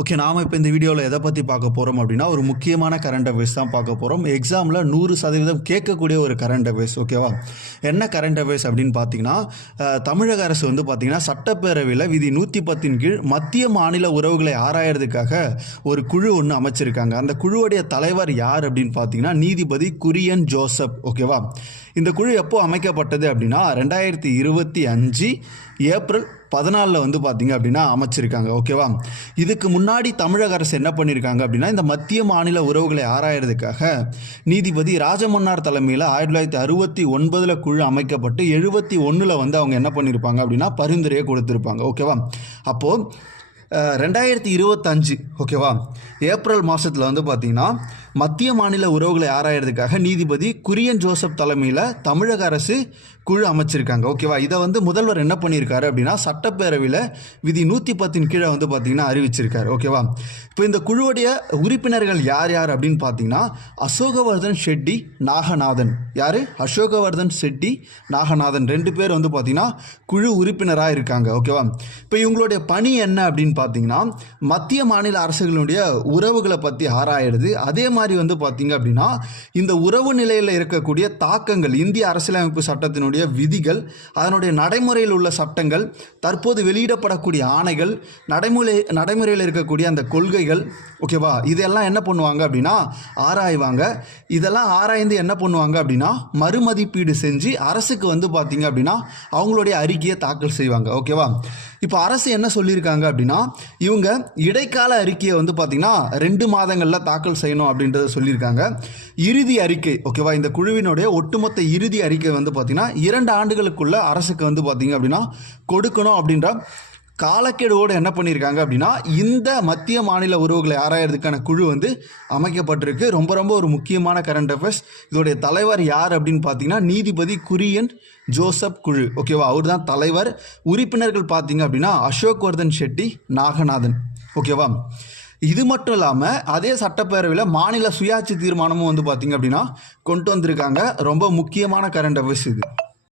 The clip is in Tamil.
ஓகே, நாம் இப்போ இந்த வீடியோவில் எதை பற்றி பார்க்க போகிறோம் அப்படின்னா ஒரு முக்கியமான கரண்ட் அஃபேர்ஸ் தான் பார்க்க போகிறோம். எக்ஸாமில் 100% கேட்கக்கூடிய ஒரு கரண்ட் அஃபேர்ஸ். ஓகேவா? என்ன கரண்ட் அஃபேர்ஸ் அப்படின்னு பார்த்தீங்கன்னா, தமிழக அரசு வந்து பார்த்திங்கன்னா சட்டப்பேரவையில் விதி 110 கீழ் மத்திய மாநில உறவுகளை ஆராயறதுக்காக ஒரு குழு ஒன்று அமைச்சிருக்காங்க. அந்த குழுவுடைய தலைவர் யார் அப்படின்னு பார்த்தீங்கன்னா நீதிபதி குரியன் ஜோசப். ஓகேவா? இந்த குழு எப்போ அமைக்கப்பட்டது அப்படின்னா 2025 ஏப்ரல் 14 வந்து பார்த்தீங்க அப்படின்னா அமைச்சிருக்காங்க. ஓகேவா? இதுக்கு முன்னாடி தமிழக அரசு என்ன பண்ணியிருக்காங்க அப்படின்னா இந்த மத்திய மாநில உறவுகளை ஆராயறதுக்காக நீதிபதி ராஜமன்னார் தலைமையில் 1969 குழு அமைக்கப்பட்டு 71 வந்து அவங்க என்ன பண்ணியிருப்பாங்க அப்படின்னா பரிந்துரையை கொடுத்துருப்பாங்க. ஓகேவா? அப்போது 2025 ஓகேவா ஏப்ரல் மாதத்தில் வந்து பார்த்திங்கன்னா மத்திய மாநில உறவுகளை ஆராயறதுக்காக நீதிபதி குரியன் ஜோசப் தலைமையில் தமிழக அரசு குழு அமைச்சிருக்காங்க. ஓகேவா? இதை வந்து முதல்வர் என்ன பண்ணியிருக்காரு அப்படின்னா சட்டப்பேரவையில் விதி 110 கீழே வந்து பார்த்திங்கன்னா அறிவிச்சிருக்காரு. ஓகேவா? இப்போ இந்த குழுவுடைய உறுப்பினர்கள் யார் யார் அப்படின்னு பார்த்தீங்கன்னா அசோகவர்தன் ஷெட்டி, நாகநாதன். யார்? அசோகவர்தன் ஷெட்டி, நாகநாதன் 2 பேர் வந்து பார்த்திங்கன்னா குழு உறுப்பினராக இருக்காங்க. ஓகேவா? இப்போ இவங்களுடைய பணி என்ன அப்படின்னு பார்த்தீங்கன்னா மத்திய மாநில அரசுகளுடைய உறவுகளை பற்றி ஆராயிடுது. அதே மாதிரி வந்து பார்த்தீங்க அப்படின்னா இந்த உறவு நிலையில் இருக்கக்கூடிய தாக்கங்கள், இந்திய அரசியலமைப்பு சட்டத்தினுடைய விதிகள், நடைமுறையில் உள்ள சட்டங்கள், தற்போது வெளியிடப்படக்கூடிய ஆணைகள், நடைமுறையில் இருக்கக்கூடிய அந்த கொள்கைகள், ஓகேவா, இதெல்லாம் என்ன பண்ணுவாங்க அப்படின்னா ஆராய்வாங்க. இதெல்லாம் ஆராய்ந்து என்ன பண்ணுவாங்க அப்படின்னா மறுமதிப்பீடு செஞ்சு அரசுக்கு வந்து பார்த்தீங்க அப்படின்னா அவங்களுடைய அறிக்கையை தாக்கல் செய்வாங்க. ஓகேவா? இப்போ அரசு என்ன சொல்லியிருக்காங்க அப்படின்னா இவங்க இடைக்கால அறிக்கையை வந்து பார்த்தீங்கன்னா 2 மாதங்களில் தாக்கல் செய்யணும் அப்படின்றத சொல்லியிருக்காங்க. இறுதி அறிக்கை, ஓகேவா, இந்த குழுவினுடைய ஒட்டுமொத்த இறுதி அறிக்கை வந்து பார்த்தீங்கன்னா 2 ஆண்டுகளுக்குள்ள அரசுக்கு வந்து பார்த்தீங்க அப்படின்னா கொடுக்கணும் அப்படின்ற காலக்கெடுவோடு என்ன பண்ணியிருக்காங்க அப்படின்னா இந்த மத்திய மாநில உறவுகளை ஆராயறதுக்கான குழு வந்து அமைக்கப்பட்டிருக்கு. ரொம்ப ஒரு முக்கியமான கரண்ட் அஃபேர்ஸ். இதோடைய தலைவர் யார் அப்படின்னு பார்த்தீங்கன்னா நீதிபதி குரியன் ஜோசப் குழு. ஓகேவா? அவர் தான் தலைவர். உறுப்பினர்கள் பார்த்தீங்க அப்படின்னா அசோக்வர்தன் ஷெட்டி, நாகநாதன். ஓகேவா? இது மட்டும் இல்லாமல் அதே சட்டப்பேரவையில் மாநில சுயாட்சி தீர்மானமும் வந்து பார்த்தீங்க அப்படின்னா கொண்டு வந்திருக்காங்க. ரொம்ப முக்கியமான கரண்ட் அஃபேர்ஸ் இது.